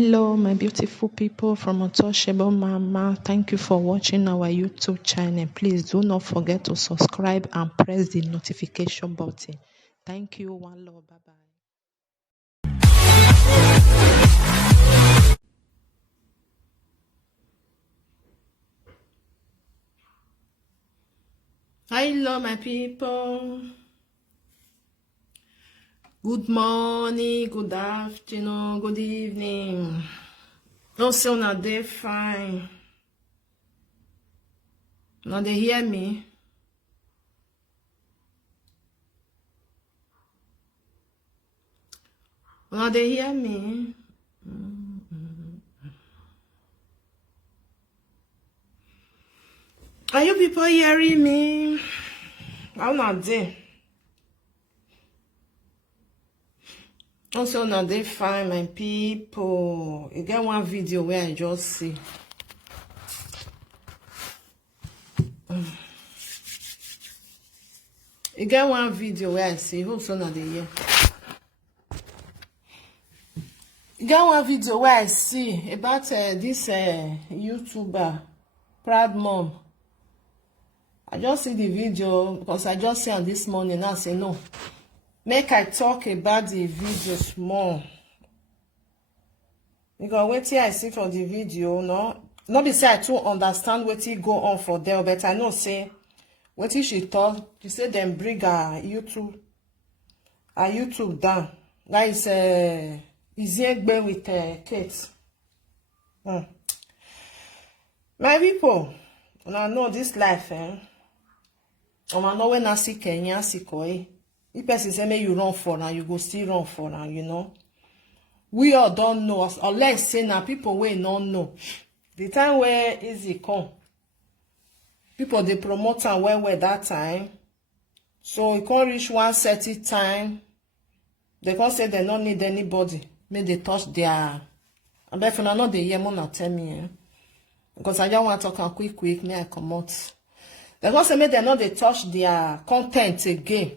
Hello, my beautiful people from Untouchable Mama. Thank you for watching our YouTube channel. Please do not forget to subscribe and press the notification button. Thank you. One love. Bye bye. Hello, my people. Good morning, good afternoon, good evening. Also, now they fine. Now they hear me. Now they hear me. Are you people hearing me? How not they? Also, now they find my people. You get one video where I just see. You get one video where I see. Also, now they hear. You get one video where I see about this YouTuber, Proud Mom. I just see the video because I just see on this morning. I say no. Make I talk about the video small. Because what I see for the video, not be say I too understand what he go on for there, but I know say what she thought. She said them bring a YouTube down. That is Iziegbe with Kate. My people, when I know this life, I know when I see Kenya, see Koi. If person say may you run for now, you go still run for now, you know. We all don't know us, unless say now people we don't know. The time where easy come, people they promote and where that time. So it can't reach one certain time. They can't say they don't need anybody. May they touch their. And therefore I know they hear more not tell me. Because I don't want to talk quick, may I come out. They can't say may they not they touch their content again.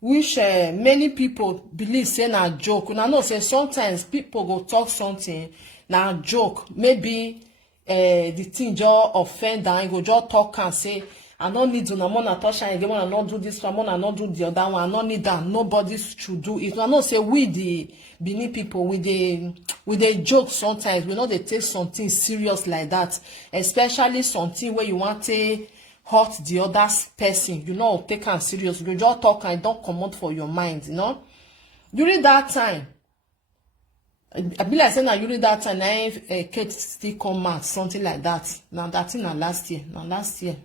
Which many people believe say na joke. And I know say sometimes people go talk something na joke. Maybe the thing just offend and go just talk and say I don't need to na more touch and again I not do this one, I not do the other one, I don't need that. Nobody should do it. I know say we the Benin people with the joke sometimes. We know they take something serious like that, especially something where you want to hurt the other person, you know, take am serious. You just talk and don't come out for your mind, you know. During that time, I be like saying that during that time, Kate still come out, something like that. Now that thing last year.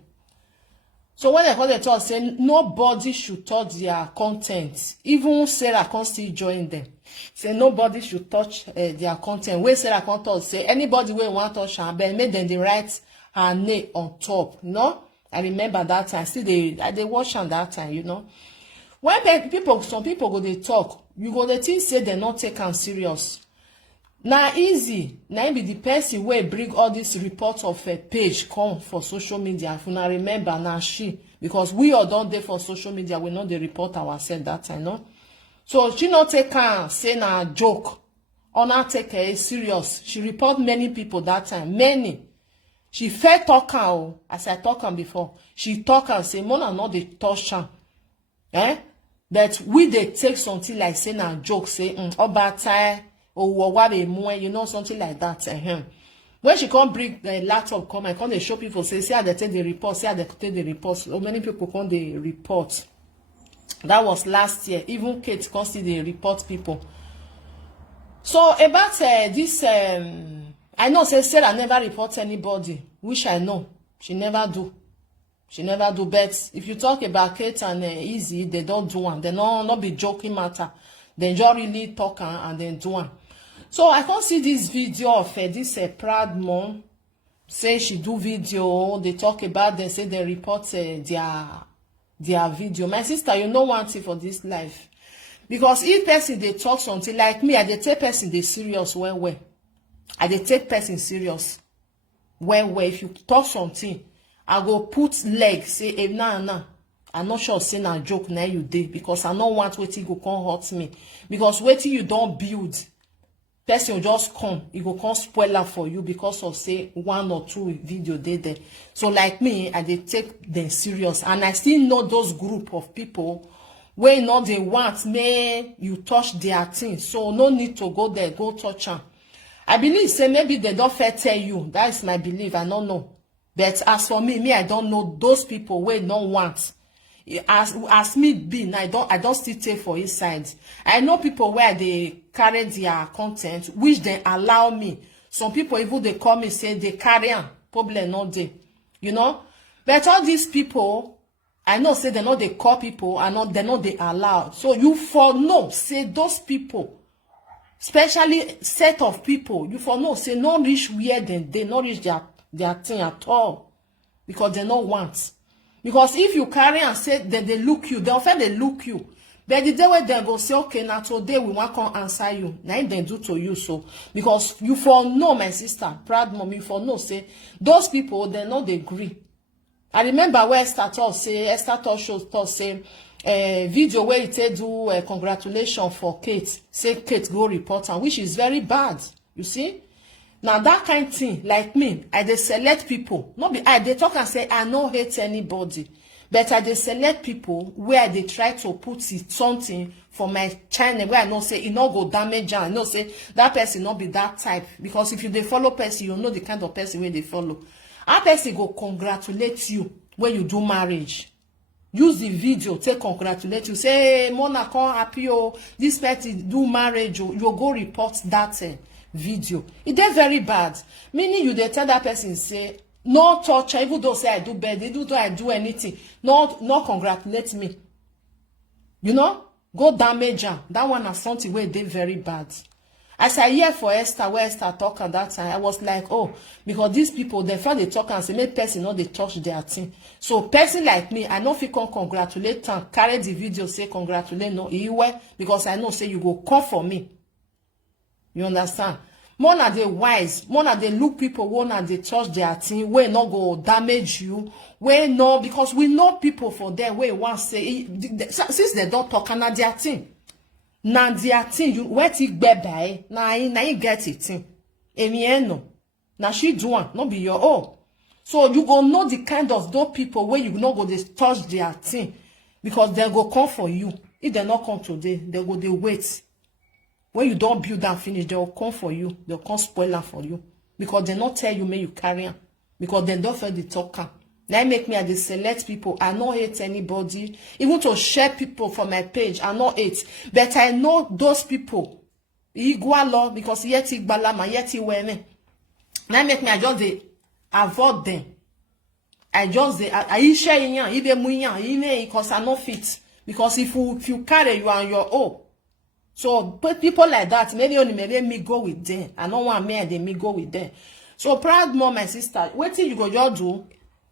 So when they talk, say nobody should touch their content. Even Sarah can't still join them. Say nobody should touch their content. Where Sarah can't touch, say anybody where want to touch her, but make them the write her name on top, you know. I remember that time. Still, they watch on that time, you know. When some people go they talk, you go they think say they not take them serious. Now easy. Now be the person where bring all these reports of a page come for social media. If you not remember now because we all don't there for social media, we know they report ourselves that time, no. So she not take her say na joke or not take her serious. She report many people that time, many. She fair talk her, as I talk her before. She talk and say, Mona not they touch her. That we they take something like saying a joke, say, obata, or what you know, something like that. When she can't bring the laptop come, I can't they show people, say how they take the report, say how they take the report. So many people can't they report. That was last year. Even Kate can't see they report people. So about this I know say Sarah never report anybody, which I know. She never do. But if you talk about Kate and Easy, they don't do one. They not be joking matter. They just really talk and then do one. So I can't see this video of this Proud Mom. Say she do video. They talk about, they say they report their video. My sister, you know one thing for this life. Because if person they talk something like me, I they take person they serious well. I dey take person serious. Well, if you talk something, I go put leg, say, nah. I'm not sure say na joke na you dey because I don't want wetin go come hurt me. Because wetin you don't build, person will just come, he go come spoil am for you because of say 1 or 2 video dey there. So like me, I dey take them serious, and I still know those group of people wey no dey want make you touch their thing, so no need to go there go touch am. I believe say maybe they don first tell you, that is my belief, I don't know. But as for me, I don't know those people wey no want. As me be, I don't still take for his side. I know people where they carry their content, which they allow me. Some people even they call me say they carry on, probably not they, you know. But all these people, I know say they know they call people, I know they know they allow. So you for know say those people, especially set of people, you for know say not reach where they not reach their thing at all, because they not want. Because if you carry and say that they look you, they often they look you. But the day where they go say, okay, now today we want to answer you. Now they do to you so. Because you for know, my sister, proud mom, you for know, say, those people, they know they agree. I remember where Esther shows say, video where it do congratulations for Kate. Say Kate go report her, which is very bad. You see? Now that kind of thing, like me, I dey select people. Not be I dey talk and say I no hate anybody, but I dey select people where they try to put it something for my channel where I know say it no go damage and I know say that person not be that type. Because if you dey follow person, you know the kind of person where they follow. That person go congratulate you when you do marriage. Use the video, take congratulate you. Say, hey, Mona, come happy, oh, this person do marriage, oh, you go report that video. It is very bad. Meaning you dey tell that person say, no touch, even though say I do bad, even though I do anything, no congratulate me. You know, go damage her. That one is something where they very bad. As I hear for Esther, where Esther talk at that time, I was like, oh, because these people, they felt they talk and say, make person know they touch their thing. So person like me, I know if you can congratulate and carry the video, say congratulate, no, because I know say you go come for me. You understand? More than they wise, more than they look people, more than they touch their thing, where not go damage you, where no, because we know people for them, where one say, since they don't talk, and their thing. Now their thing, you where it be by, now you get it. No. Now she do one, not be your own. So you go know the kind of those people where you not go they touch their thing, because they go come for you. If they not come today, they go they wait. When you don't build and finish, they'll come for you. They'll come spoiler for you. Because they not tell you, may you carry on. Because they don't feel the talker. Now make me I select people. I don't hate anybody. Even to share people from my page, I don't hate. But I know those people. Igualo, because yeti balama, yeti weme. Now make me I just avoid them. I just I share yan, ibe muyan, ine because I not fit. Because if you carry you on your own. So people like that, maybe only maybe me go with them. I don't want me and they me go with them. So proud mom, my sister, what till you go just do?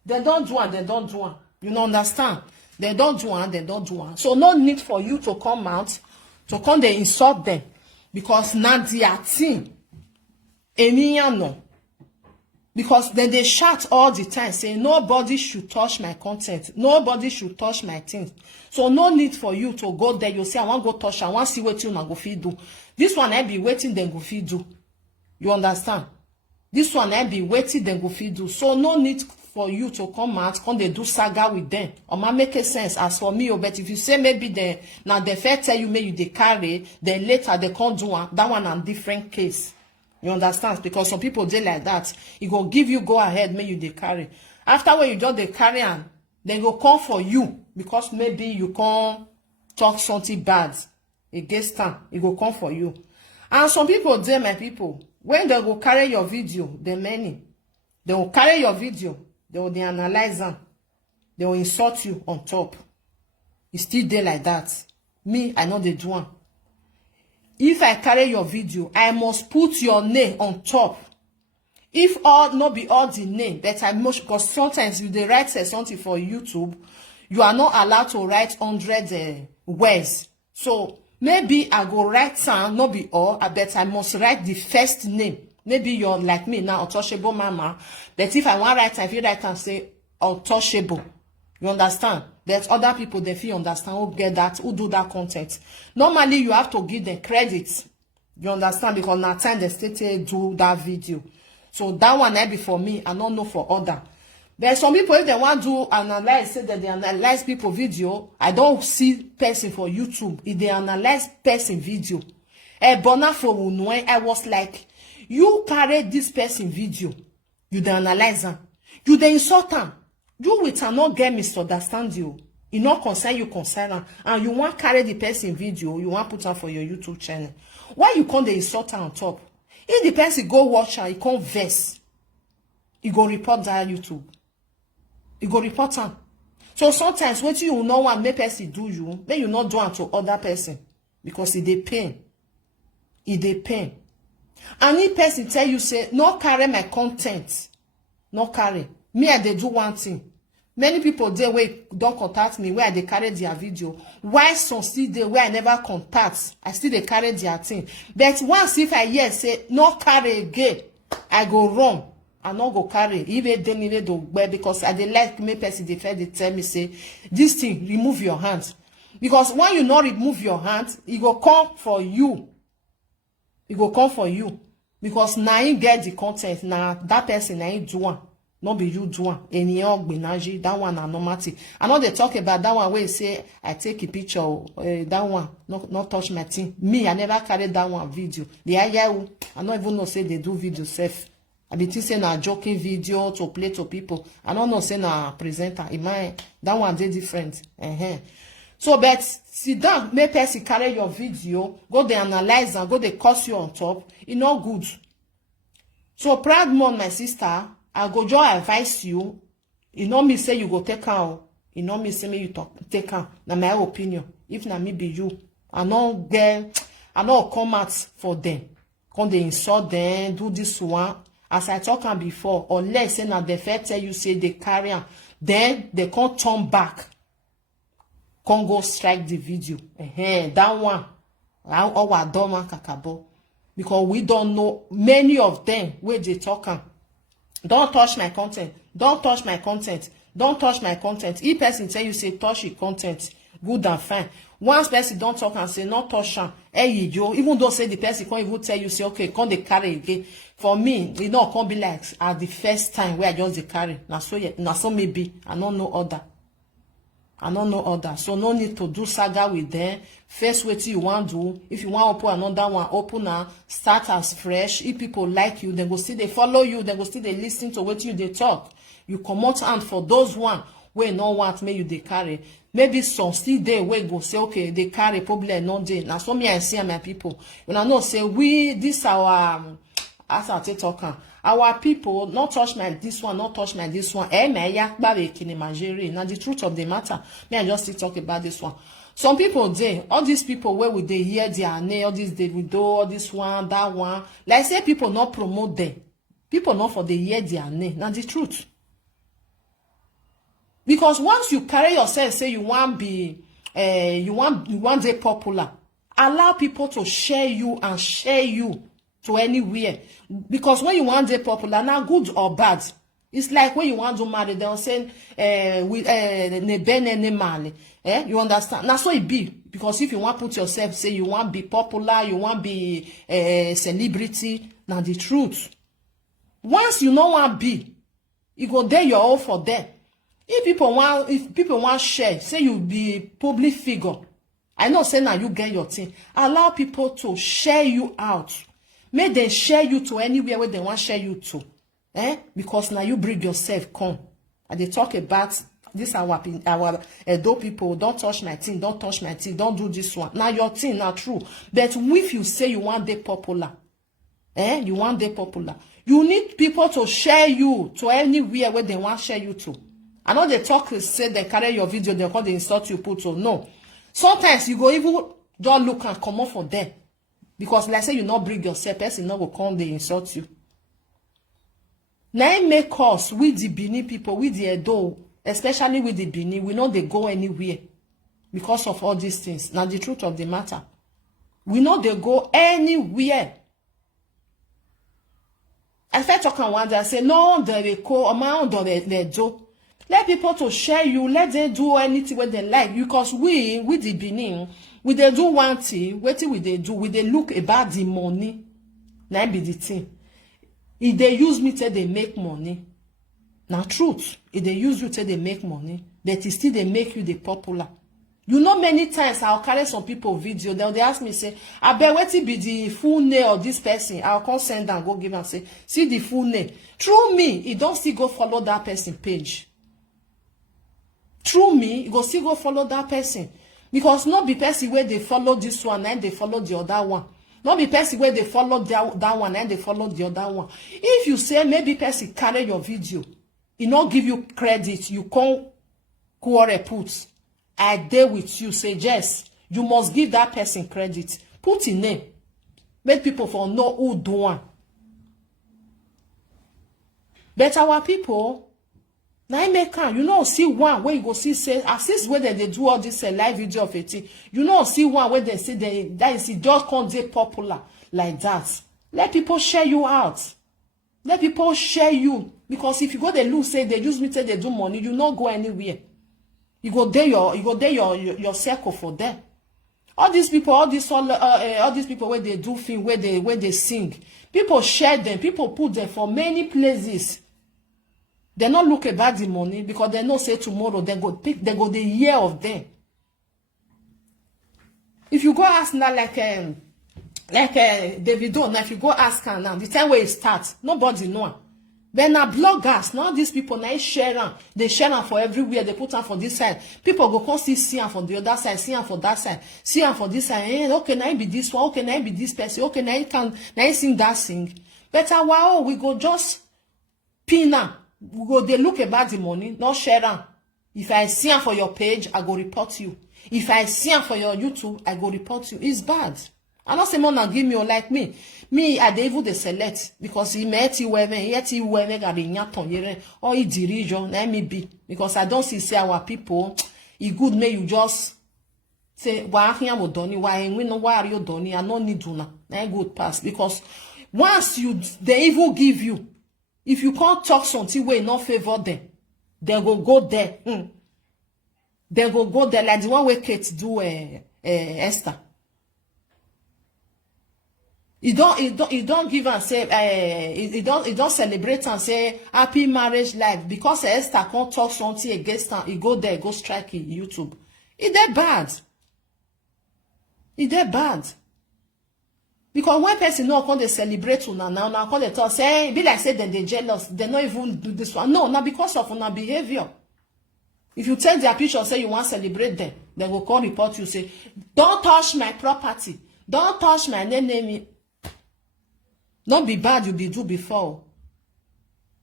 They don't do and they don't do one. You know understand? They don't do and they don't do one. So no need for you to come out, to come they insult them. Because now their thing. No. Because then they shout all the time saying nobody should touch my content. Nobody should touch my things. So no need for you to go there. You say, I want to go touch. I want to see what you go feed do. This one I be waiting then go feed do. You understand? This one I be waiting then go feed do. So no need for you to come out, come they do saga with them. Or ma make a sense as for me. But if you say maybe then now they first tell you maybe they carry, then later they can't do one. That one a different case. You understand? Because some people dey like that. It go give you go ahead, may you dey carry. After when you just dey carry and then go come for you because maybe you can't talk something bad against them. It go come for you. And some people dey, my people, when they go carry your video, the many, they will carry your video, they will analyze them, they will insult you on top. It's still there like that. Me, I know they do one. If I carry your video, I must put your name on top. If all not be all the name, but I must, because sometimes if they write something for YouTube, you are not allowed to write 100 words. So maybe I go write some, not be all, but I must write the first name. Maybe you're like me now, untouchable mama. But if I want to write, I feel like I can say untouchable. You understand? There's other people that feel understand who get that, who do that content. Normally, you have to give them credit. You understand? Because na time they still do that video. So that one I be for me, I don't know for other. But some people, if they want to analyze, say that they analyze people video, I don't see person for YouTube. If they analyze person video, but not for Unwe, I was like, you carry this person video, you dey analyze them, you dey insult them, you will not get misunderstand you. It not concern you, concern them, and you want carry the person video, you want put am for your YouTube channel. Why you can't dey insult her on top? If the person go watch her, he can't vex. He go report that YouTube. He go report her. So sometimes when you know what make person do you, then you not do it to other person because it dey pain. It dey pain. And if person tell you say no carry my content, no carry. Me I dey do one thing. Many people there wey don't contact me where they carry their video. Why some still there where I never contact? I still they carry their thing. But once if I hear say no carry again, I go run. I not go carry. Even them even do because I dey like me person they tell me say this thing remove your hands. Because when you not remove your hands, it go come for you. It go come for you. Because now you get the content, now that person now you do one. Not be you do one. Any that one are normal. I know they talk about that one where you say I take a picture, that one, not touch my thing. Me, I never carry that one video. I don't even know say they do video safe. I be saying a joking video to play to people. I don't know say na presenter. That one they different. So, but sit down, make person carry your video, go they analyze and go they curse you on top. It's not good. So, proud mom, my sister, I go just advise you. You know me say you go take out. You know me say me you take out. Na my opinion. If na me be you, I don't come out for them. Come they insult them, do this one. As I talk on before, unless say na the first tell you say they carry on, then they can't turn back. Can't go strike the video. That one. Our doma kakabo. Because we don't know many of them where they talk on. Don't touch my content. Don't touch my content. Don't touch my content. If person tell you say touch your content, good and fine. Once person don't talk and say not touch am, even though say the person can't even tell you say okay, can't they carry again. For me, it not can't be like at the first time where I just they carry. Now so maybe I don't know other. I don't know other. So no need to do saga with them. First what you want to do. If you want to open another one, open now. Start as fresh. If people like you, then go see they follow you. Then go see they listen to what you they talk. You come out and for those one where no want me you they carry. Maybe some still there where go say okay they carry probably not there. Now so me I see my people. When I know say we this our as I talking. Our people not touch my this one, not touch my this one. Now the truth of the matter, may I just still talk about this one. Some people there, all these people where would they hear their name, all this they will do, all this one, that one. Like say people not promote them. People not for the hear their name. Now the truth. Because once you carry yourself, say you want be you want be popular, allow people to share you and share you to anywhere. Because when you want to be popular, now good or bad, it's like when you want to marry, they'll say, you understand? Now so it be. Because if you want to put yourself, say you want to be popular, you want to be a celebrity, now the truth. Once you know what be, you go there, you're all for them. If people want share, say you be public figure. I know say now you get your thing. Allow people to share you out. Make them share you to anywhere where they want to share you to. Because now you bring yourself come. And they talk about this our Edo people, don't touch my thing, don't touch my thing, don't do this one. Now your thing not true. But if you say you want they popular, you want they popular, you need people to share you to anywhere where they want to share you to. I know they talk, say they carry your video, they call they insult you, put so no. Sometimes you go even just look and come up for them. Because like say you not bring yourself, person not go come, they insult you. Now it make us, with the Benin people, with the Edo, especially with the Benin, we know they go anywhere. Because of all these things. Now the truth of the matter. We know they go anywhere. I start talking one day, I say, no, they go, amount they do. Let people to share you, let them do anything what they like. Because we, with the Benin, we dey do one thing, wetin we dey do, we dey look about the money. Na be the thing. If they use me till they make money. Now truth, if they use you till they make money, but still they make you the popular. You know, many times I'll carry some people video, they ask me, say, I bet what it be the full name of this person. I'll come send and go give and say, see the full name. Through me, you don't still go follow that person page. Through me, you go still go follow that person. Because not be person where they follow this one and they follow the other one. Not be person where they follow that one and they follow the other one. If you say maybe person carry your video, he not give you credit, you can't quarrel put. I dare with you, say yes, you must give that person credit. Put in name. Make people for know who do one. But our people, now make you know see one where you go see say assist where they do all this live video of it. You know see one where they say that is just can't get popular like that. Let people share you out. Let people share you. Because if you go they lose, say they use me till they do money, you not go anywhere. You go there your circle for them. All these people, all these people where they do things, where they sing. People share them, people put them for many places. They not look about the money because they know say tomorrow they go the year of them. If you go ask now like Davido, now if you go ask her now, the time where it starts, nobody know. Then now bloggers, now these people now share them. They share them for everywhere. They put them for this side. People go come see them for the other side, see them for that side, see them for this side. Hey, okay, now it be this one. Okay, now it be this person. Okay, now you sing that sing. But wow, we go just pin them. We go they look about the money, not share them. If I see them for your page, I go report you. If I see them for your YouTube, I go report you. It's bad. I not say more now give me or like me. Me, I dey even the select because he met you women, yet you women got the nyaton yere or he dirijo, let me be. Because I don't see say our people, it good may you just say, why here mo doni, why we know why are you doni, I no need to na. Na good pass. Because once they even give you, if you can't talk something way not favor them, they go there. They go there like the one way Kate do Esther. He don't give and say he don't celebrate and say happy marriage life because Esther can't talk something against him. He go there, go strike in YouTube. Is that bad? Is that bad? Because one person no come they celebrate una now come they talk say be like say they jealous, they not even do this one. No, not because of una behavior. If you take their picture say you want to celebrate them, they will come report you say, don't touch my property, don't touch my name. Not be bad you be do before.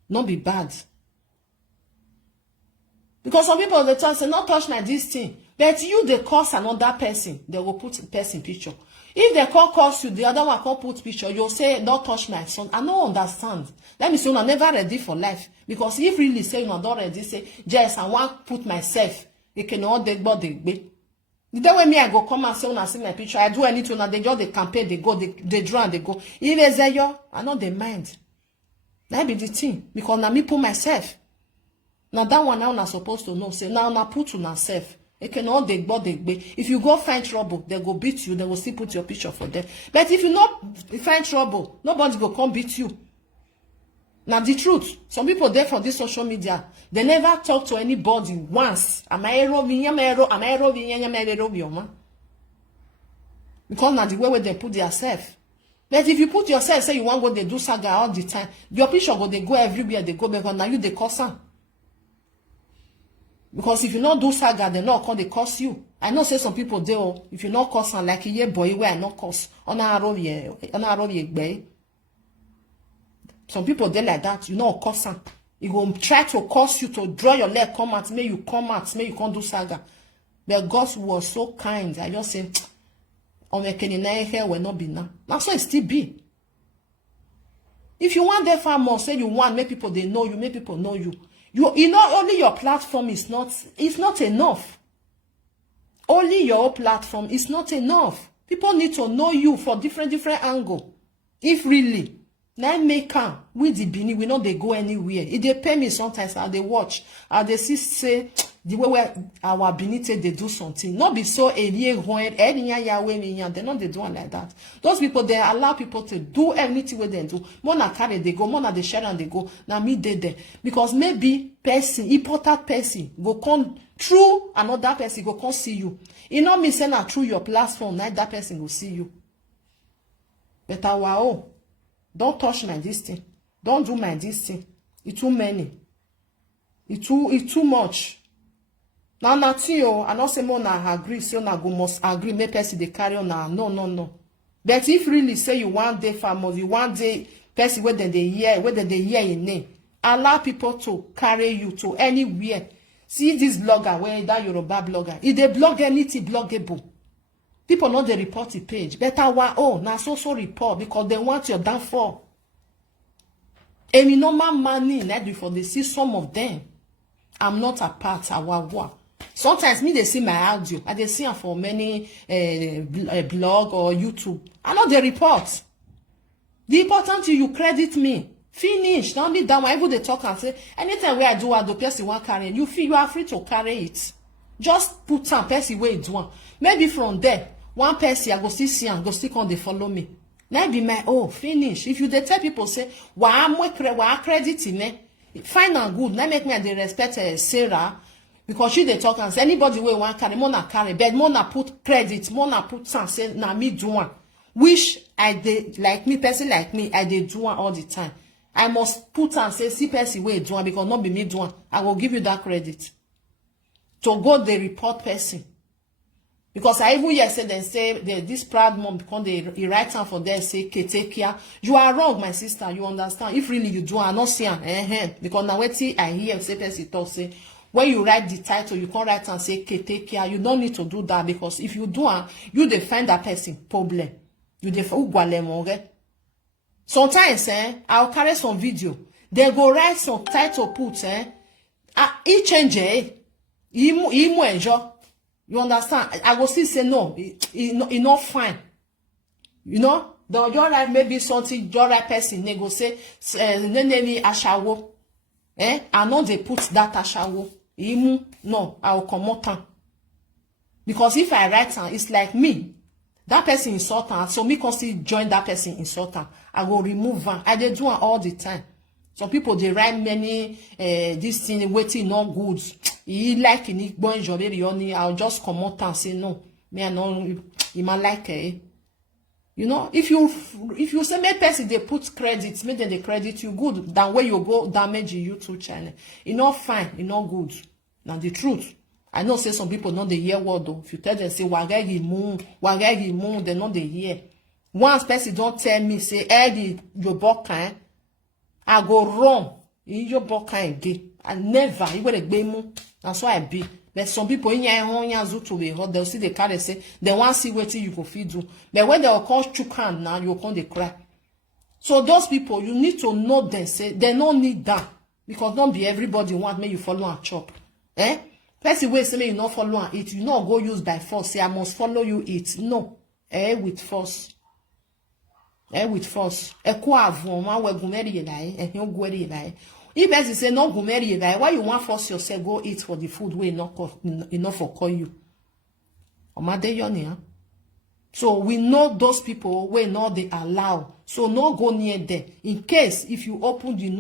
Not be bad. Because some people they talk say not touch my this thing. But you they curse another person, they will put person picture. If they can't curse you, the other one can't put picture, you'll say, don't touch my son. I don't understand. Let me say, I'm never ready for life. Because if really say, you're not ready, say, yes, I want to put myself, you can all dead body be. The day when me, I go come and say, when I see my picture, I do anything, and they just the campaign, they go, they draw and they go. If they say, yo, I know they mind. That be the thing. Because now me put myself. Now that one now not supposed to know. Say, now I put to myself. They can all they be. If you go find trouble, they go beat you. They will still put your picture for them. But if you not find trouble, nobody will come beat you. Now the truth, some people there from this social media, they never talk to anybody once. Because now the way where they put themselves. But if you put yourself, say you want to go, they do saga all the time. Your picture go, they go everywhere, they go because now you they curse them. Because if you not do saga, they not come, they curse you. I know say some people do. If you not curse, like a boy where I not curse. Some people they like that. You know curse them. You go try to curse you to draw your leg, come out, may you come out, may you can't do saga. But God was so kind. I just say, oh my hair will not be now. Now so it still be. If you want that far more, say you want, make people they know you, make people know you. You know, only your platform is not enough. Only your platform is not enough. People need to know you for different angle. If really. Now make am with the Benin, we know they go anywhere. If they pay me sometimes, I they watch, I they see say the way where our Benin they do something. Not be so they're not they do it like that. Those people they allow people to do anything with them do. More na carry they go, more na they share and they go. Now me they there because maybe person important person go come through another person go come see you. You know me say na through your platform, now that person will see you. But wow. Don't touch my this thing. Don't do my this thing. It's too many. It's too much. Now nothing I not say more na agree, so na go must agree, make person they carry on now. No. But if really say you want day famous, you want day person whether they hear your name, allow people to carry you to anywhere. See this blogger, where that Yoruba blogger, if they blog anything bloggable. People know they report the page. Better one, oh, now so report because they want your downfall. And we normal money, not before they see some of them. I'm not a part of what. Sometimes me they see my audio, and they see them for many blog or YouTube. I know they report. The important thing you credit me. Finish. Don't be down. Whenever they talk and say anytime where I do the person want carry, you are free to carry it. Just put some person where it's one. Maybe from there. One person I go see and go stick on they follow me. Now be my finish. If you they tell people say why credit me, fine and good. Now make me they respect Sarah because she they talk and say anybody way want carry more na carry, but more na put credit, more na put some say na me do one. Which I did like me person like me I did do one all the time. I must put and say see person way do one because not be me do one. I will give you that credit. To go the report person. Because I even yesterday they say this proud mom because they write down for them say Ketekia. You are wrong, my sister. You understand? If really you do, I not see because now wait till I hear say person talk say when you write the title, you can't write and say Ketekia. You don't need to do that because if you do, you define that person problem. You define sometimes I'll carry some video. They go write some title put he change he enjoy. You understand? I go still say no. It not fine. You know? The just right maybe something just right person they go say name ashawo. I know they put that ashawo. No, I will come out. Because if I write it's like me. That person insult so me can still join that person insult I go remove her. I they do it all the time. Some people they write many this thing waiting not good. He like in bon job I'll just come out and say no. Me I know he might like it. You know, if you say make person they put credit, make them they credit you good than where you go damage your YouTube channel. It not fine, it not good. Now the truth. I know say some people not they hear word though. If you tell them say wagagi moon, they not they hear. Once person don't tell me say your boka I go wrong in your boka again. I never you will be moon. That's why I be. But some people in your own to be hot, they'll see the car say they want to see what you go feed do. But when they will call chukan now, you come they cry. So those people you need to know them say they don't need that because don't be everybody want me you follow and chop. Person way say you not follow and eat, you not go use by force. Say I must follow you eat. No, with force. With force. Kwa avon ma we gumeri yedai, ehun gweri yedai. If person say no gumeri yedai, why you want force yourself go eat for the food we not enough for call you? Omade yoni ha. So we know those people we not they allow. So no go near them. In case if you open the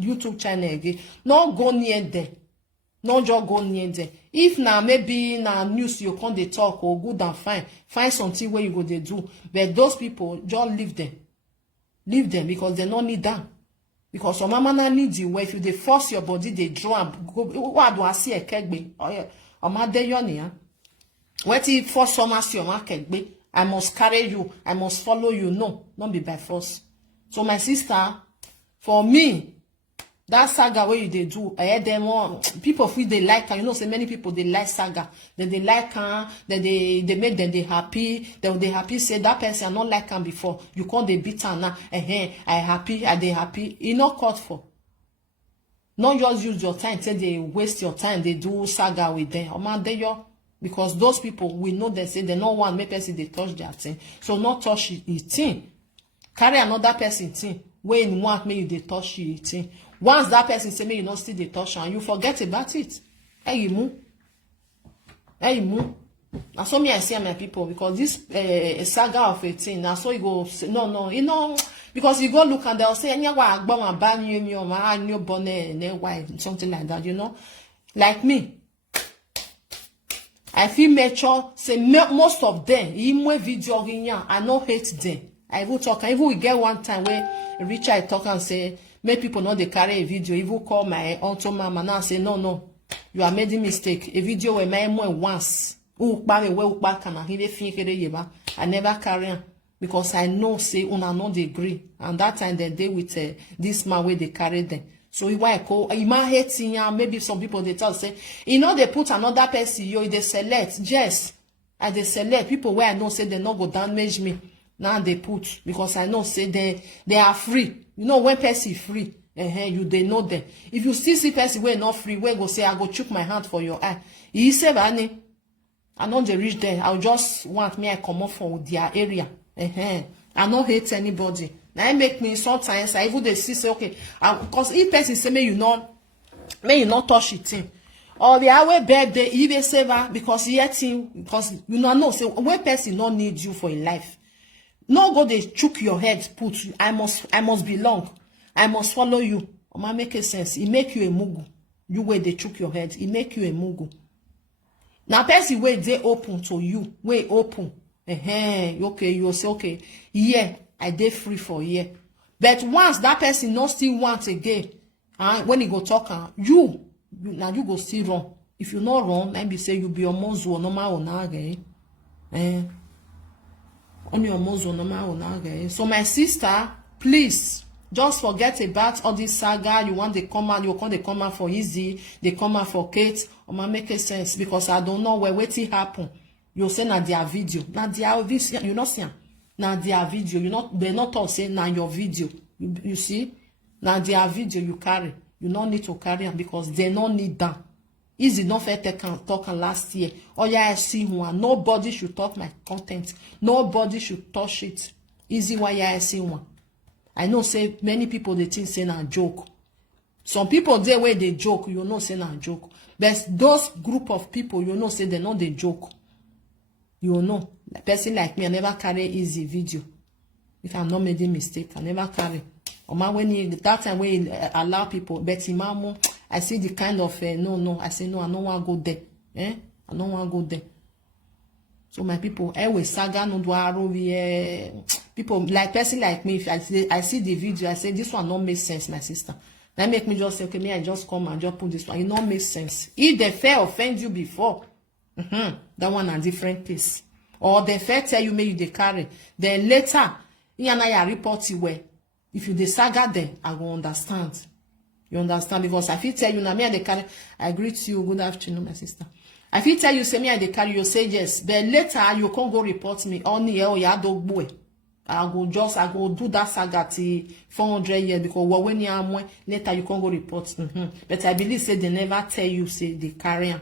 YouTube channel again, no go near them. No just go near them. If now maybe na news you come they talk or good and fine, find something where you go they do. But those people just leave them. Leave them because they don't need that. Because some mama na need you. Where if you they force your body, they draw and go. What do I see a kegbe? Oh yeah, I'm de yoni ha. What if force someone see your kegbe? I must carry you. I must follow you. No, not be by force. So my sister, for me. That saga where you they do, them people feel they like her. You know, so many people they like saga. Then they like her, then they make them they happy. Then they happy say that person I not like her before. You can't they beat her now. I happy, are they happy? It not caught for. Not just use your time, say they waste your time, they do saga with them. Oh man, because those people we know they say they don't want make person they touch their thing. So not touch it thing. carry another person thing when you want me you dey touch you thing. Once that person say me you not still dey touch and you forget about it. Hey, you move. Now so me I see my people because this saga of a thing. Now so you go say, no, you know, because you go look and they'll say anywa agba ban you ma new bonnet why something like that, you know. Like me, I feel mature. Say most of them, even video I no hate them. I will talk. Even we get one time where Richard talk and say, make people know they carry a video. Even call my auto mama now say no, you are making mistake. A video where my mom once. I never carry on because I know say una no dey agree. And that time they dey with this man where they carry them. So why I call man hating ya. Maybe some people they tell say, you know they put another person you they select. Yes, I they select people where I know say they not go damage me. Now they put because I know say they are free. You know when person free, you they know them. If you still see person where not free, where go say I go chook my hand for your eye. He say Vani. I know they reach there. I'll just want me I come up from their area. I don't hate anybody. Now it make me sometimes I even they see say okay, because if person say may you not touch it thing. Or the hour birthday, even say that because yet because you know say when person not need you for a life. No go they chook your head, put I must belong. I must follow you. Or make a sense. It make you a mugu. You where they chook your head, it make you a mugu. Now person way they open to you, way open. Okay, you say okay, yeah, I dey free for yeah. But once that person not still want again, when he go talk, you go still run. If you not run, maybe say you be almost normal or not again. Only almost normal or not again. So my sister, please. Just forget about all this saga. You want they come out, they come out for Easy, they come out for Kate. Or ma make a sense because I don't know where it happen. You say na their video. Na their video, you not see. Na their video. They not all say na your video. You see? Na their video you carry. You don't need to carry them because they don't need that. Easy not fair talk last year. Oh yeah, I see one. Nobody should talk my content. Nobody should touch it. Easy why I see one. I know say many people they think say na joke. Some people they where they joke, you know say na joke. But those group of people, you know say they know they joke. You know, a person like me, I never carry easy video. If I'm not making mistake, I never carry. Or when that time when he allow people, but Imamo, I see the kind of no. I say no, I don't want to go there. I don't want to go there. So my people, always saga no do people like person like me. If I see the video, I say this one don't make sense, my sister. That make me just say, okay, me I just come and just put this one. It don't make sense. If they fair offend you before, that one a different case. Or they fair tell you maybe they carry. Then later, I report you where. If you the saga then I will understand. You understand? Because I feel tell you now me I they carry. I greet you. Good afternoon, my sister. I feel tell you say me I they carry. You say yes. But later you can't go report me. Only ya dog boy. I go do that saga till 400 years because when you are later you can't go report. But I believe say they never tell you say they carry.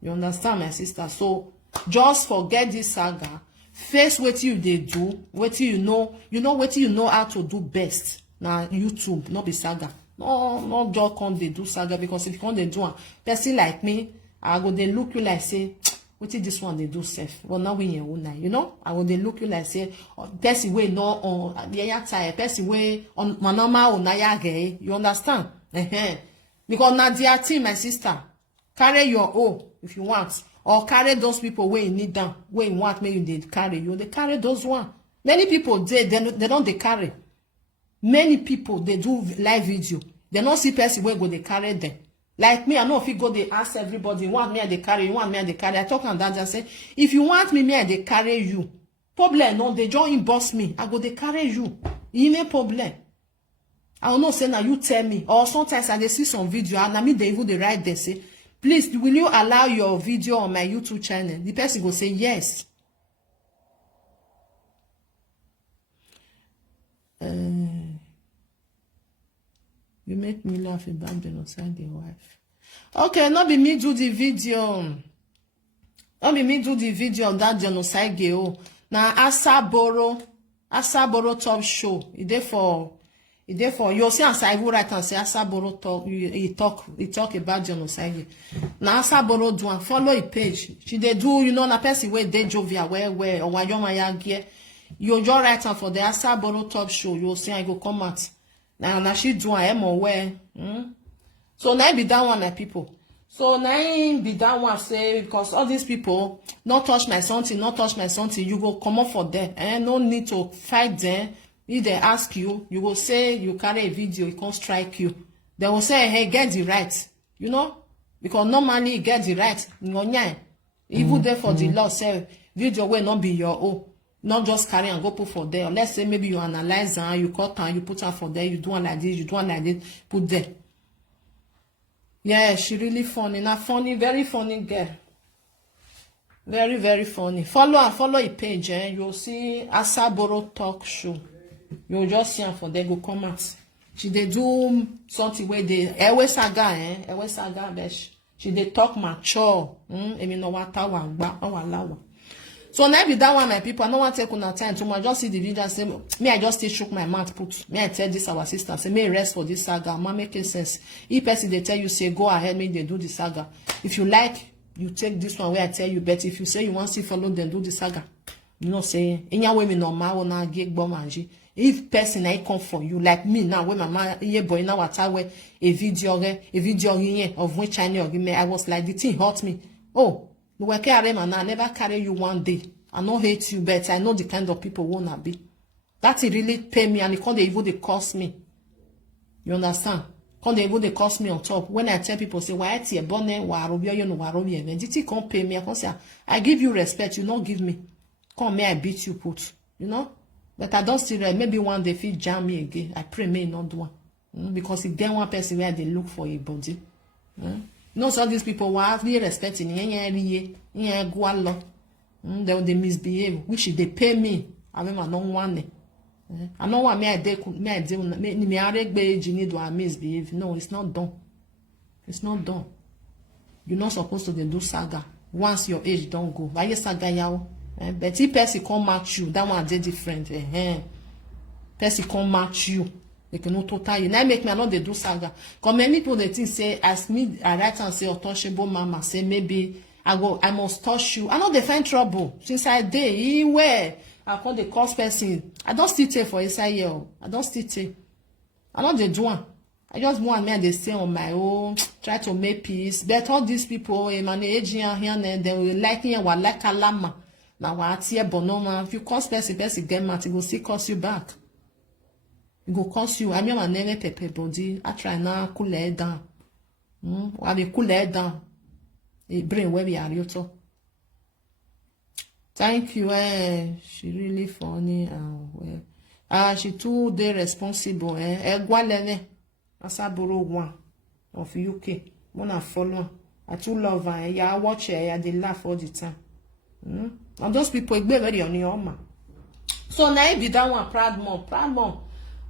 You understand, my sister? So just forget this saga. Face what you they do, what you know what you know how to do best. Now YouTube, not be saga. No just come they do saga because if you come they do a person like me, I go they look you like say. What is this one they do safe? Well, now we you know, I will they look you like say, person way no on the other person way on manama or naya. You understand? Because now their team, my sister, carry your own if you want, or carry those people where you need them, where you want maybe they carry you. They carry those one. Many people they don't they carry. Many people they do live video. They don't see person where go they carry them. Like me, I know if you go, they ask everybody, you want me and they carry, you want me and they carry. I talk on that, I say, if you want me and they carry you. Problem, no, they don't inbox me. I go, they carry you. You no problem. I don't know, say, now you tell me. Or sometimes I see some video, and I mean, they even they write, they say, please, will you allow your video on my YouTube channel? The person go say, yes. You make me laugh about genocide the wife. Okay, not be me do the video. Not be me do the video on that genocide girl. Now Asa Boro Asaboro Top Show. It therefore you see as I go right and say Asaboro Talk. He talk about genocide. Now Asaboro do and follow a page. She they do, you know, na person where they jovia where or why you my gear. You just write am for the Asaboro Top Show. You see I go come out. Now she do I am aware. So now be that one, my people. So now be that one say because all these people not touch my something, not touch my something. You go come up for them, and no need to fight them. If they ask you, you will say you carry a video, it can't strike you. They will say, hey, get the right. You know? Because normally you get the right. Even there for the law, say video will not be your own. Not just carry and go put for there. Let's say maybe you analyze and you cut and you put her for there, you do one like this, you do one like this, put there. Yeah, she really funny. Now funny, very funny girl. Very, very funny. Follow a page, you'll see Asaboro Talk Show. You just see her for there, go come out. She they do something where they Ewe Saga, besh. She they talk mature. No water. So now be that one, my people. I don't want to take on time too much. Just see the video and say, me, I just still shook my mouth, me, I tell this our sister, say, me rest for this saga. Ma making sense. If person they tell you, say, go ahead, me, they do the saga. If you like, you take this one where I tell you, but if you say you want to follow them, do the saga. You know, say, in your way, me normal, na gig bomb anji. If person I come for you, like me now, when my man, yeah, boy, now what I wear a video of which I know, I was like, the thing hurt me. Oh, no, I never carry you one day. I don't hate you, but I know the kind of people wanna be. That it really pay me, and it can't even they cost me. You understand? Can't they even they cost me on top. When I tell people, say, why it's your bonnet, you know, and DT can't pay me. I can say, I give you respect, you don't give me. Come me, I beat you, put. You know? But I don't see that. Maybe one day, if you jam me again, I pray me not do one. Because if there one person where they look for a body. You know, so these people will have the respect in they misbehave, which they pay me. I mean, I don't want it. I know what me misbehave. No, it's not done. It's not done. You're not supposed to do saga once your age don't go. Why you saga yaw? But if person come match you, that one they different. Person come match you. They can not total you. Now make me not they do saga. Because many people they think say as me I write and say untouchable mama say maybe I must touch you. I know they find trouble since I day where I call the cause person. I don't still take for inside here. I don't still take. I know they do one. I just want me and they stay on my own, try to make peace. But all these people, man, here they will like me and like a lama. Now what here bonoma. If you cause person get mad, it will still cost you back. It will cost you. I mean, my name pepe body. I try now cool it down. I will cool it down. It bring where we are you to. Thank you. She really funny. She too they responsible. Gwalene. Asaboro one of UK. Wanna follow. I too love her. Yeah, I watch her. They laugh all the time. And those people be very on your ma. So now be that one proud mom.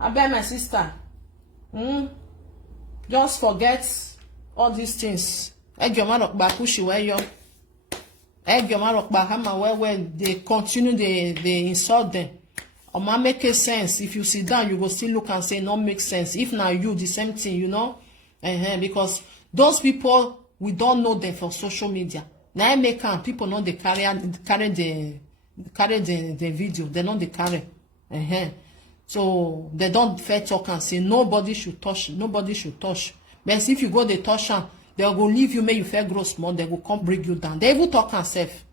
I bet my sister. Just forget all these things. Your man bakushi where you your man bahama where they continue they insult them. Or ma make a sense. If you sit down, you go still look and say no make sense. If now you the same thing, you know. Because those people we don't know them for social media. Now I make people know they carry the video. They know they carry. So they don't fair talk and say nobody should touch. Nobody should touch. But if you go they touch them, they'll go leave you, make you fair grow small, they will come bring you down. They even talk and safe.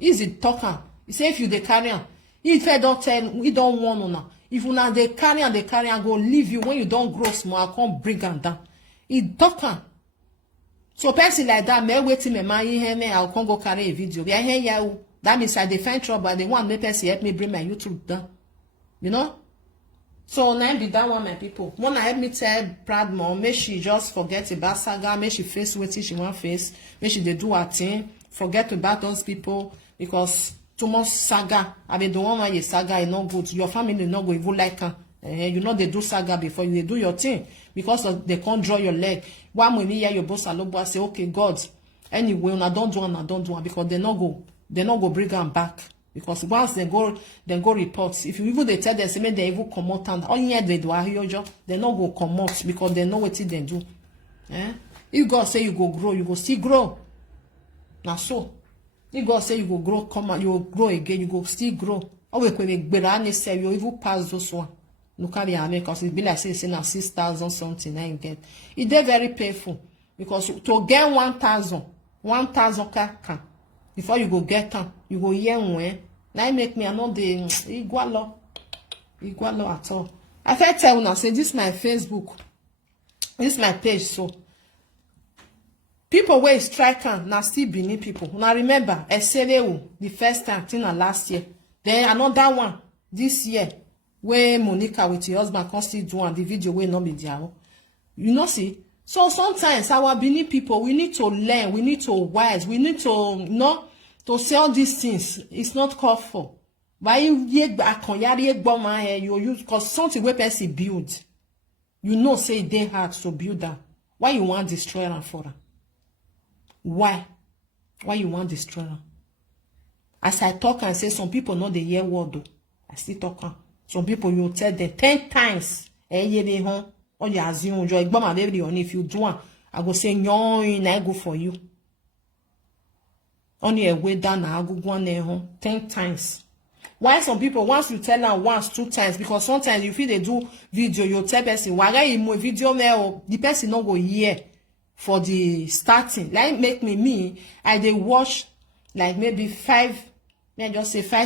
Easy talk. You say if you they carry on. If I don't tell, we don't want to now. If you now they carry and go leave you when you don't grow small, I can't bring them down. It talk. So person like that, may wait till me man hear me, I'll come go carry a video. Yeah, yeah, that means I they find trouble, they want me person help me bring my YouTube down. You know? So now be that one, my people. Wanna help me tell proud mom, make she just forget about saga, make she face what she want face, make she they do her thing, forget about those people, because too much saga. I mean the one why you saga is not good. Your family not go even like her. You know they do saga before you they do your thing because they can't draw your leg. One when me hear your boss alobo say, okay, God, anyway, I don't do one because they not go bring them back. because once they go report, if you even they tell them say make they even come out and all year they do they not go come out because they know what they do. If God say you go grow, you go still grow. Now so if God say you go grow, come out, you will grow again, you go still grow. Always when they say you even pass those one. Look at the because it be like say now 6,000 something I get. It's very painful because to get 1,000 can before you go get them, you go hear when. Now make me another igualo at all. I first tell you say this is my Facebook, this is my page. So people wey strike am na still Benin people. Now remember Eserewu the first time thing na last year. Then another one this year where Monica with her husband can still do and the video will not be there. You know see. So sometimes our Benin people we need to learn, we need to wise, we need to know to say all these things. It's not called for. Why you use because something where person build. You know say they hard to build that. Why you want destroy them for them? Why you want destroy them? As I talk and say some people know the hear word though. I still talk. Some people you tell them 10 times. If you do one, I go say no, I go for you. Only a way down I go 10 times. Why some people once you tell them once, 2 times, because sometimes you feel they do video, you tell person why you video the person not go hear for the starting. Like make me I they watch like maybe 5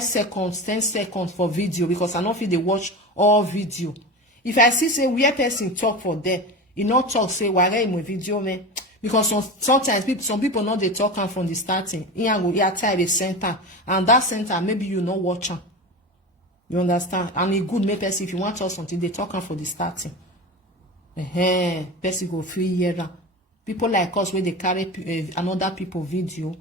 seconds, 10 seconds for video because I don't feel they watch all video. If I see say where person talk for there, you not talk say why in my video man because sometimes some people know they talk from the starting. Here tie the center and that center maybe you not watch them. You understand? And it good make person if you want to talk something they talk for the starting. Person go free here. People like us where they carry another people video.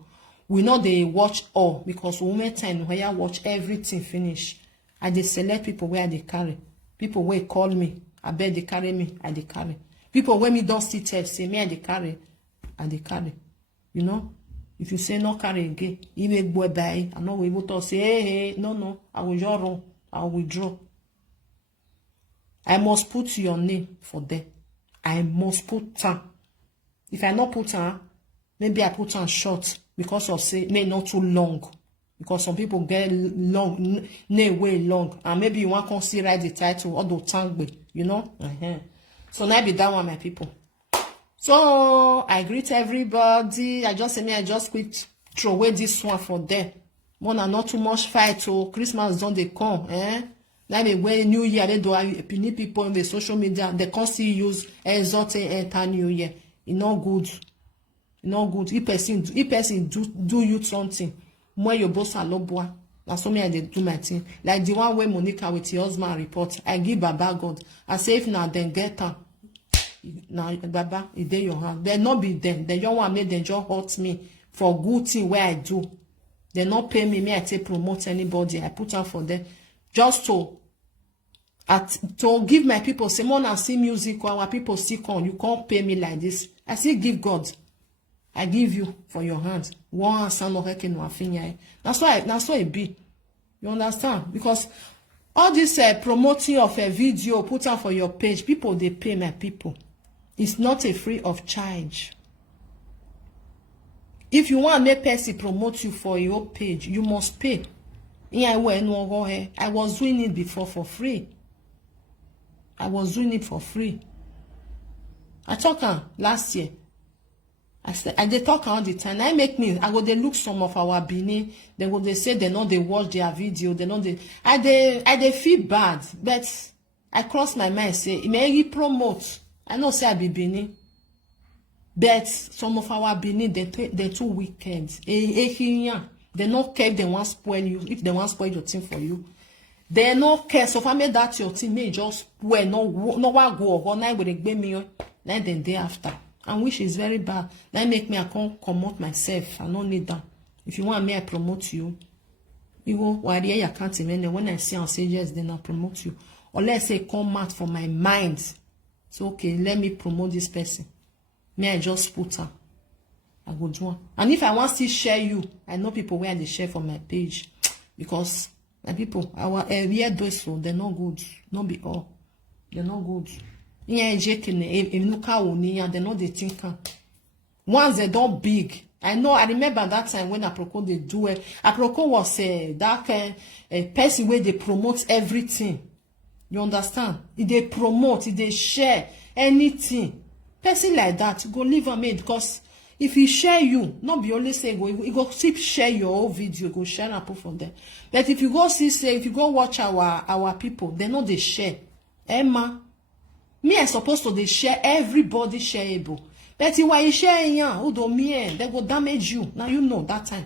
We know they watch all because women time where I watch everything finish. I they select people where they carry. People where call me, I bet they carry me, I they carry. People when me don't see text, say me I they carry, I they carry. You know? If you say no carry again, even boy by, I know we able to say, hey, no, I will just run, I will withdraw. I must put your name for them. I must put time. If I not put time, maybe I put on short because of say may not too long. Because some people get long, way long. And maybe you want to see write the title or the tongue, you know? So now be that one, my people. So I greet everybody. I just quick throw away this one for them. More than not too much fight. So Christmas don't they come, Now when New Year they do people in the social media they can't still use exotic enter New Year. It's not good. Not good. If person do you something, more your boss are boy. That's so me I do my thing. Like the one where Monica with your husband report, I give Baba God. I say if now then get her. Now Baba, it's there your hand. They not be them. They don't want me. They just hurt me for good thing where I do. They not pay me. Me I take promote anybody. I put on for them just to give my people. Say more and see music or our people see come. You can't pay me like this. I say give God. I give you for your hands. One son of heck in one finger. That's why it be. You understand? Because all this promoting of a video put on for your page, people they pay my people. It's not a free of charge. If you want make person promote you for your page, you must pay. I was doing it before for free. I was doing it for free. I talked last year. I they talk all the time. I make me. I go they look some of our Benin. They go they say they know they watch their video. They know they. I they feel bad, but I cross my mind say it may promote. I know say I be Benin, but some of our Benin they too wicked. They not care if they want spoil you. If they want spoil your thing for you, they not care. So if I made that your thing, may just spoil. No one go or now go they give me. Then the day after. And which is very bad. That make me I can't promote myself. I don't need that. If you want me, I promote you. You go why you can't even when I see and say yes, then I promote you. Or let's say come out from my mind. So okay, let me promote this person. Me, I just put her. I go do one. And if I want to share you, I know people where they share from my page. because my people, our area those so they're not good. Not be all. They're not good. Yeah, they know they think. Once they don't big. I remember that time when Aproko they do it. Aproko was that person where they promote everything. You understand? If they promote, if they share anything, person like that, go leave them in, because if he share you, not be only say you go keep share your whole video, go share and put from there. But if you go see, say, if you go watch our people, they know they share. Emma, me I supposed to they share, everybody shareable. But if you share who don't mean, they go damage you. Now you know that time.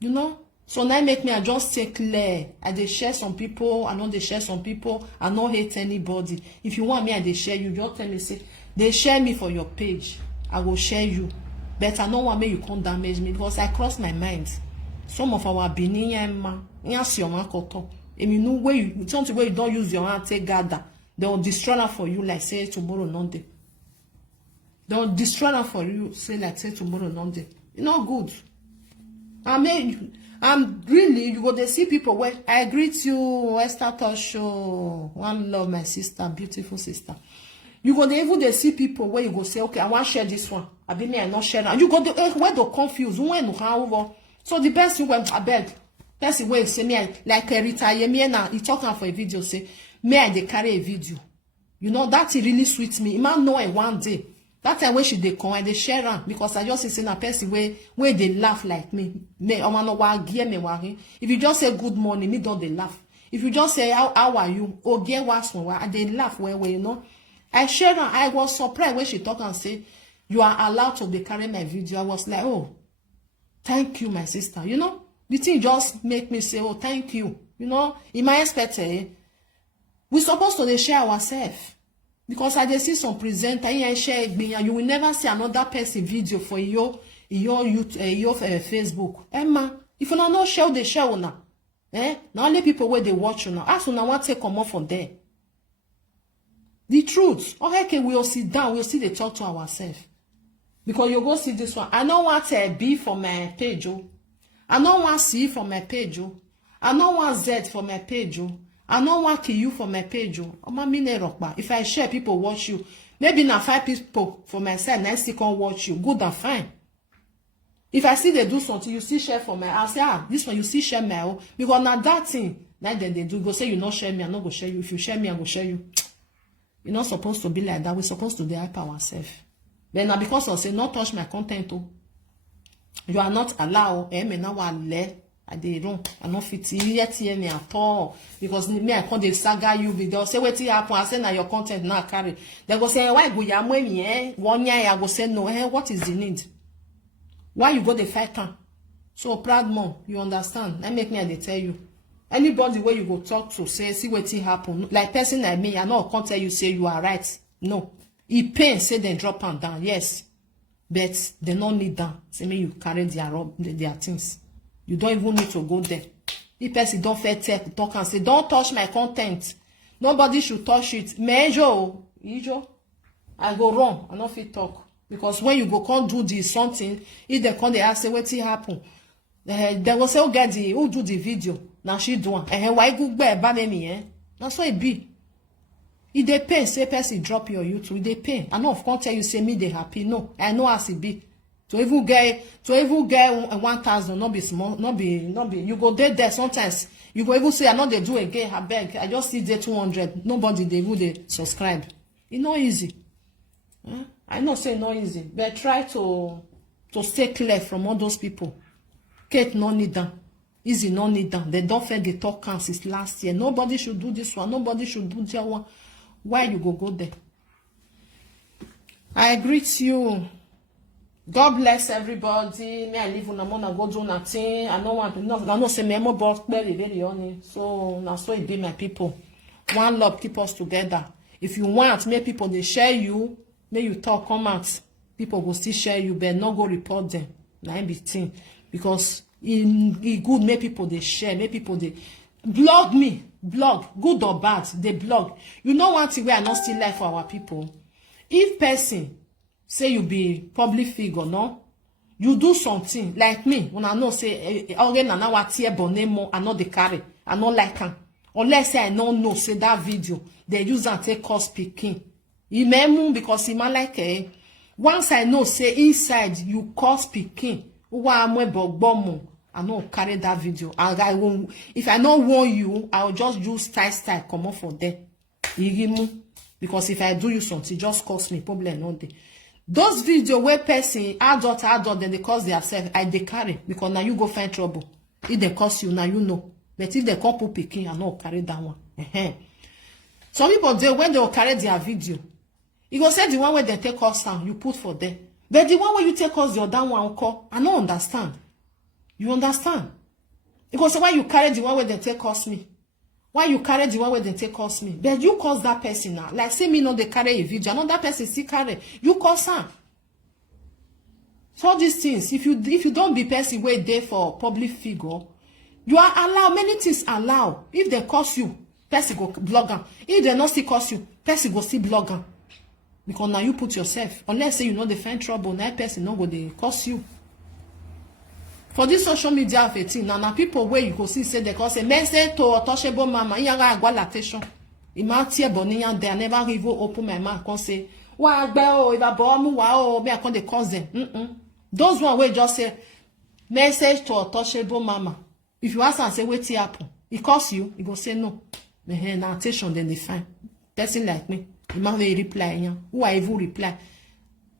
You know? So now make me I just say clear. I dey share some people, I know they share some people, I don't hate anybody. If you want me, I dey share you. Just tell me, say, they share me for your page. I will share you. But I don't want me you can't damage me, because I cross my mind. Some of our Benin yes, your man koto. I mean, no way you something where you don't use your hand, take gather. They will destroy that for you, like say tomorrow, not day. They will destroy that for you, say like say tomorrow, not day. It's not good. I mean, I'm really, you go to see people where I greet you, Esther Tosho, one love, my sister, beautiful sister. You go to even they see people where you go say, okay, I want to share this one. I be me, I not share that. You go to where they confuse, when you can over. So the best you went, I beg. Person where you say me, like a retire me now, you talking for a video, say, me I they carry a video. You know, that it really sweets me. You might know it one day. That time when she they come and they share am, because I just see a person where they laugh like me. Me, if you just say good morning, me don't they laugh. If you just say how are you, or get what's and they laugh where you know. I share am. I was surprised when she talk and say, you are allowed to be carrying my video. I was like, oh, thank you, my sister. You know, the thing just make me say, oh, thank you. You know, in my expectation, we supposed to share ourselves. Because I just see some presenter and share you will never see another person video for your Facebook. Emma, if you not share, they share now. Now only people where they watch you now. Ask you now what take come off from there. The truth. Okay, we'll sit down, we'll see they talk to ourselves. Because you go see this one. I don't want a B for my page. I don't want C for my page. I don't want Z for my page. I don't want you for my page. If I share, people watch you. Maybe now 5 people for my side, next they can watch you. Good and fine. If I see they do something, you see share for my, I'll say, this one you see share my own. Because now that thing, now then they do, go say you not share me, I not go share you. If you share me, I go share you. You're not supposed to be like that. We're supposed to hype ourselves. Then now because I say not touch my content, you are not allowed. Me now I dey run. I not fit yet me at all. Because me I can't saga you video. Say what happen. I say now your content now carry. They go say why go ya me 1 year I go say no. What is the need? Why you go the fight am? So proud mom, you understand? That make me I dey tell you. Anybody where you go talk to say see what happen. Like person like me, I know can't tell you say you are right. No. He pain say they drop and down. Yes. But they don't need that. Say me you carry their things. You don't even need to go there. If person don't fair talk and say, don't touch my content. Nobody should touch it. Major, I go wrong. I not fit talk. Because when you go can't do this something, if they come they ask say what happen. They will say, who do the video? Now she do one. Why go back me? That's why it be. If they pay, say person drop your YouTube, they pay. I know of course tell you say me they happy. No, I know as it be. To even get 1,000, not be small, not be. You go there sometimes. You go even say I know they do again. I beg. I just see there 200. Nobody they would subscribe. It's not easy. I know say not easy, but try to stay clear from all those people. Kate no need them. Easy no need them. They don't fail the talk since last year. Nobody should do this one. Nobody should do that one. Why you go there? I greet you. God bless everybody. Me I live on a month go do nothing. I don't want to know. I know say me more boss very only. So now so it be my people. One love keep us together. If you want, make people they share you. Make you talk, come out. People will still share you, but not go report them. Now be thing because it good. Make people they share. Make people they blog me. Blog good or bad. They blog. You know one thing we are not still life for our people. If person say you be public figure, no? you do something like me when I know say already na what tie bonemo I know the carry I no like am unless say I no know say that video they use and take cause pikin imemu because he man like once I know say inside you cause pikin wa amwe bogbomo I no carry that video and I won't if I no warn you I will just use style come off for there because if I do you something just cause me problem no dey. Those video where person adult then they cause themselves I dey carry because now you go find trouble if they cause you now you know but if they come put pikin I no carry that one. Some people dey when they will carry their video you go say the one where they take us down you put for them but the one where you take us your down one call I no understand. You understand? Because why you carry the one where they take us me? Why you carry the one where they take us me? But you cause that person now. Like say me no they carry a video. Another person still carry. You cause her. So all these things, if you don't be person where they for public figure, you are allowed many things allow. If they cause you, person go blogger. If they not still cause you, person go still blogger. Because now you put yourself. Unless say you know they find trouble, now person no go they cause you. For this social media of 18, now people where you go see say they cause a message to untouchable mama. You have a lactation. You might hear Bonnie they never even open my mouth and say, "Why, if I bomb, wow, me I can't they cause them." Those one will just say message to untouchable mama. If you ask and say wait happen, it cost you, you go say no. Now attention then they find person like me. You might reply. Who I even reply.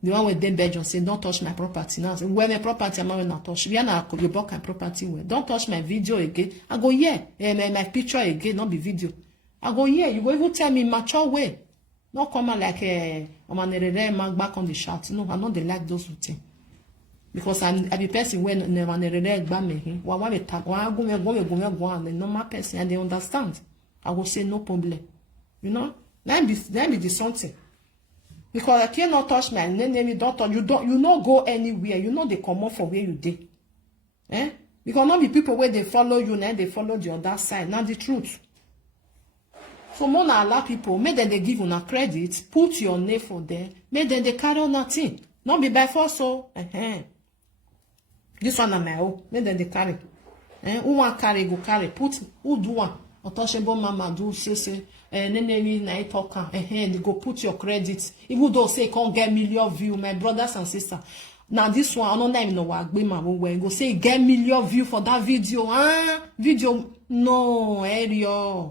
The one with them Belgium say, don't touch my property. Now, say, where my property, I'm not touch. We are not you block my property. Where don't touch my video again. I go yeah, my picture again, not be video. I go yeah. You go even tell me mature way. Not come like I'm an back on the shot. No, I know they like those things. Because I be person when never back me. Go and the normal person and they understand. I will say no problem. You know, then be the something. Because I cannot touch my name, don't touch, you not go anywhere. You know they come up from where you did. Because not be people where they follow you, now they follow the other side. Not the truth. So more na allow people, make them they give you a credit, put your name for them, make them they carry on nothing. Not be by force so. This one na my own, make them they carry. Who want carry, go carry. Put who do one. Untouchable mama do say na talk they go put your credit even though say can't get million view my brothers and sisters now this one I don't even know what we go say get million view for that video no area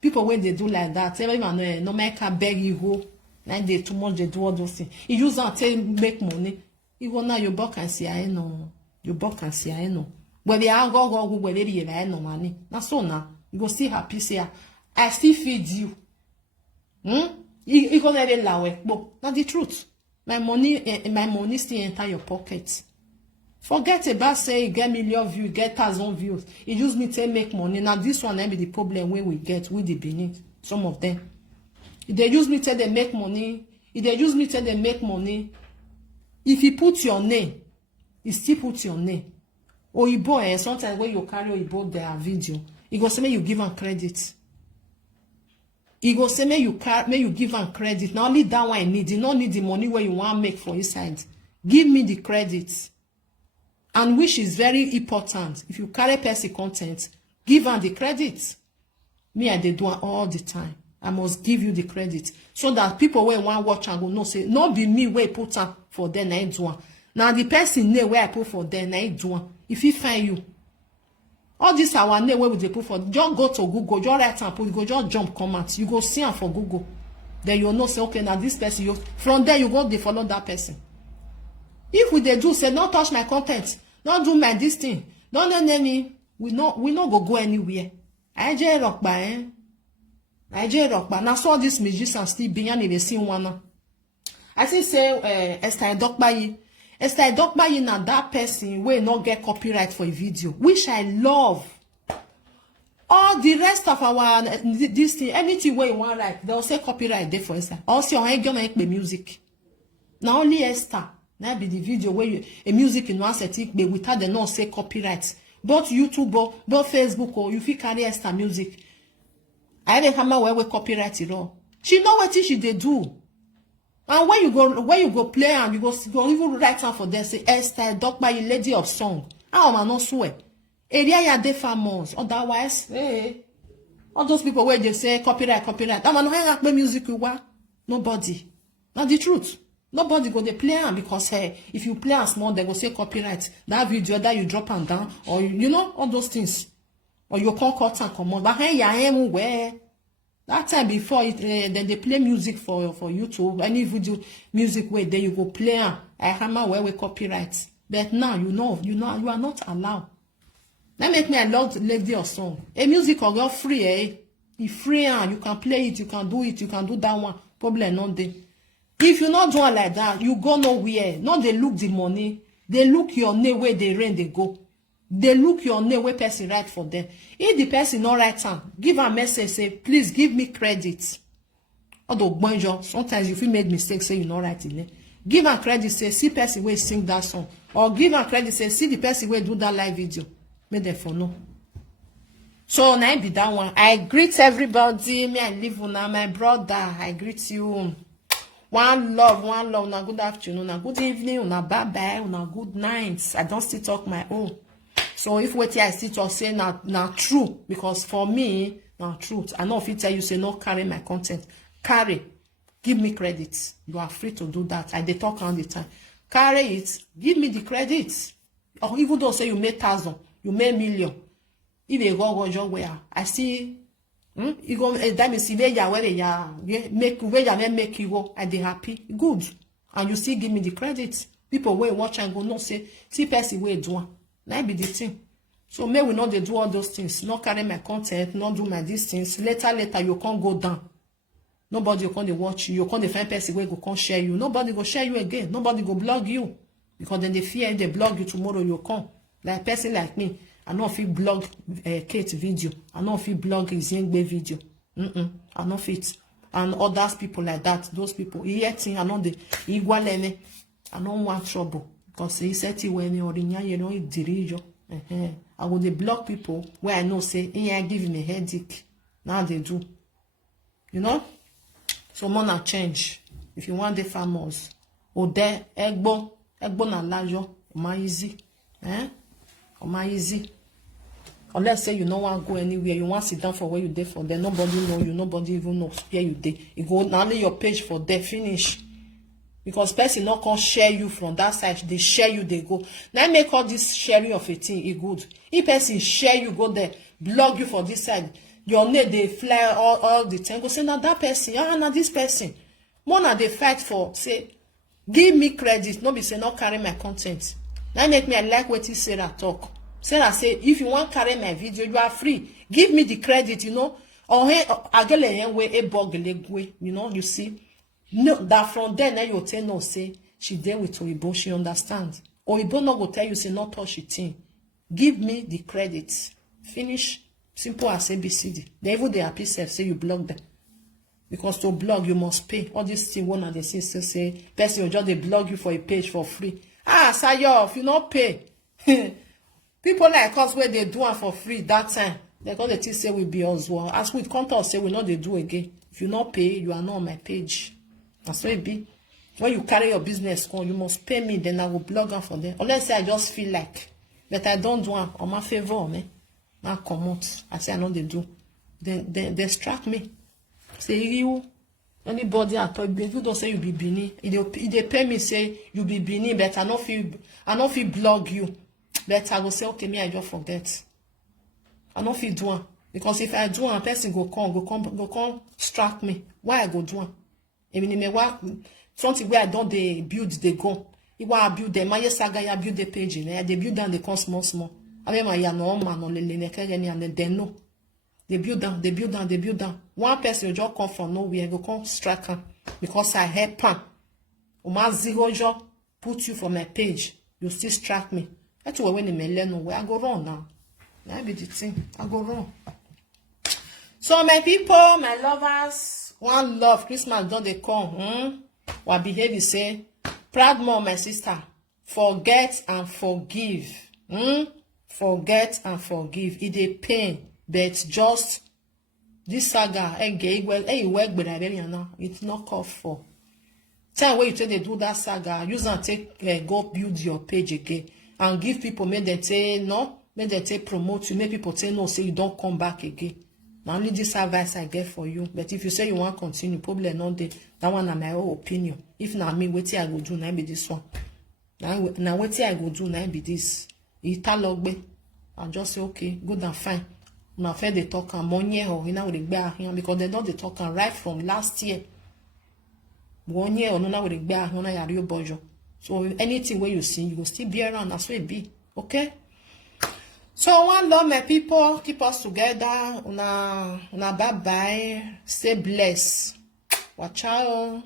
people when they do like that everyone no make a beg you go like they too much they do all those things you use that to make money even now your buck and see I know your buck and see I know where they are go where they are no money that's so now you go see happy say I still feed you. You go very low, but not the truth. My money still enter your pocket. Forget about say you get million views, get 1,000 views. It use me to make money. Now this one be the problem when we get with the Benin. Some of them. If they use me to they make money. If they use me to they make money. If you put your name, you still put your name. Oyibo sometimes when you carry Oyibo their video, it go say you give them credit. He go say may you give am credit. Now only that one I need. You don't need the money where you want to make for inside. Give me the credit. And which is very important. If you carry person content, give am the credit. Me, I dey do all the time. I must give you the credit. So that people wey want watch and go know say, not be me where put am for them, I do am. Now the person name where I put for them, I do am. If he find you. All this our name where they put for just go to Google, just write and put, go just jump comment. You go see am for Google. Then you know say okay now this person you from there you go they follow that person. If we they do say don't touch my content, don't do my this thing, don't name me, we no go anywhere. I just rock by now saw this musician still being in the scene one. I see say Esther Dokbayi. Esther Dokbayi na that person will not get copyright for a video, which I love. All the rest of our this thing, anything where you want like they'll say copyright there for Esther. Also, I gonna make the music. Now only Esther. Now be the video where you a music in one setting, but without the no say copyright. Both YouTube or both Facebook or you feel carry Esther music. I didn't come where we copyright it all. She know what she they do. And when you go play and you go even write down for them, say Esther Dokpa, you lady of song. How am I not swear? Area ya de famous. Otherwise, hey, all those people where they say copyright. I'm not play music you wa. Nobody. Not the truth. Nobody go they play am because hey, if you play am small, they go say copyright. That video that you drop and down, or you know all those things, or you can't cut and come on. But hey, ya am where. That time before it, then they play music for YouTube. Any video music where then you go play am. I hammer where we copyright. But now you are not allowed. That make me a love lady or song. A music or girl free, eh? It's free and you can play it, you can do that one. Problem not there. If you not do it like that, you go nowhere. Not they look the money, they look your name where they rain they go. They look your name where person write for them. If the person not write time, give a message, say, please give me credit. Although bonjour, sometimes if you made mistake, say you not write it. Give a credit, say, see person where sing that song. Or give a credit, say, see the person where do that live video. Make them for no. So now be that one. I greet everybody. Me, I live on my brother. I greet you. One love, una good afternoon, una good evening, una bye-bye, una good night. I don't still talk my own. So if what I still talk say na true, because for me, na truth. I know if you tell you say no carry my content. Carry. Give me credit. You are free to do that. I dey talk all the time. Carry it. Give me the credit. Or even though say you made 1,000, you made million. If you go where I see you go that means where ya make you go and they happy. Good. And you still give me the credit. People will watch and go no say see person way do one. That be the thing. So may we not they do all those things. Not carry my content, not do my distance. Later you can't go down. Nobody will come to watch you. You can't find person where go can't share you. Nobody go share you again. Nobody go blog you. Because then they fear if they blog you tomorrow you come. Like a person like me. I know if you blog Kate video. I know if you blog Izengbe video. I know fit. And others people like that. Those people. I know the Igualene. I don't want trouble. Because he said when you know it dirijo. I will they block people where I know say I give him a headache. Now they do. You know? So more change. If you want the famous. Ode egbo na lajo. Oma easy. Oma easy. Unless say you don't want to go anywhere, you want to sit down for where you there for there. Nobody know you, nobody even knows where you there. You go only your page for there, finish. Because person not can share you from that side, they share you, they go. Now make all this sharing of a thing is good. If person share you, go there, blog you for this side, your name they fly all the time. Go say now that person, now this person. More than they fight for, say, give me credit, no be say not carry my content. Now make me I like what you Sarah talk. Sarah say, if you want to carry my video, you are free. Give me the credit, you know. Or you know, you see. No, that from there, now you tell no, say, she there with Oibo, she understands. Oibo not go tell you, say, not touch it in. Give me the credit. Finish. Simple as ABCD. They even they happy self, say you block them. Because to blog, you must pay. All these things, one of the things to say, person will just they blog you for a page for free. Sayo, if you not pay. People like us where they do it for free that time. They call the thing say we be as well. As with content say we know they do again. If you not pay, you are not on my page. That's what it be. When you carry your business on, you must pay me, then I will blog on for them. Unless say I just feel like that I don't do it on my favor, man. Now come out. I say I know they do. Then they distract me. Say you anybody at all, if you don't say you be Bini, if they pay me say you be Bini, but I not feel blog you. But I go say, okay, me, I just forget. I don't feel do it. Because if I do it, a person go come strike me. Why I go do it? I mean, something where I don't they build, they go. If I build them, my saga, I build the page, they build down, they come small. I mean, my no man on the and they know. They build down. One person will just come from nowhere, go come strike her. Because I help her. Uma zero job, put you for my page. You still strike me. That's why when they learn where I go wrong now. That be the thing. I go wrong. So my people, my lovers, one love, Christmas don't they come. What behavior say? Proud mom, my sister. Forget and forgive. Forget and forgive. It a pain, but just this saga, it's not called for. time where you take they do that saga, use and take go build your page again and give people, make them say no, make them take promote you, make people say no, say you don't come back again. Now only this advice I get for you. But if you say you want to continue, probably not there. That one na my own opinion. If not me, what I go do now be this one. Now what I go do now be this. Italogbe. I just say okay, good and fine. Now fair they talk and money or you know the because they don't they talk and right from last year. 1 year or no with the bear on a real bojo. So anything where you see, you will still be around as well be. Okay? So one love my people, keep us together. Una bye bye. Stay blessed. Watch out.